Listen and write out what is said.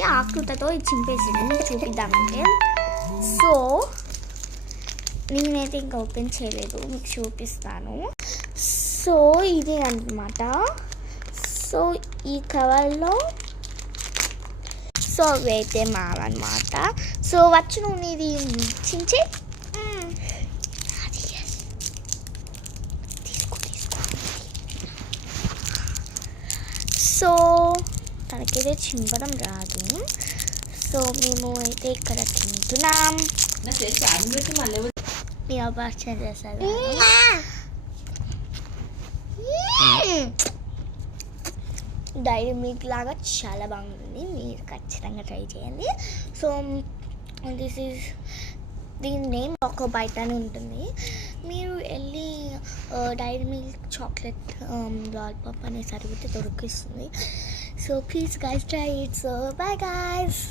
వచ్చేసి ఆకృతతో ఇది చింపేసింది మీకు చూపిద్దామంటే. సో నేనైతే ఇంకా ఓపెన్ చేయలేదు, మీకు చూపిస్తాను. సో ఇది అన్నమాట. సో ఈ కవర్లో సో అవి అయితే మావన్నమాట. సో వచ్చి నువ్వు ఇది చించి సో తనకైతే చింపడం రాదు. సో మేము అయితే ఇక్కడ తింటున్నాం. పరిచయం చేస్తారు. డైరీ మిల్క్ లాగా చాలా బాగుంటుంది, మీరు ఖచ్చితంగా ట్రై చేయండి. సో దీని నేమ్ చాకో బైట్ అని ఉంటుంది. మీరు వెళ్ళి డైరీ మిల్క్ చాక్లెట్ లాలీపాప్ అనేసి అడిగితే దొరికిస్తుంది. So please guys try it. So bye guys.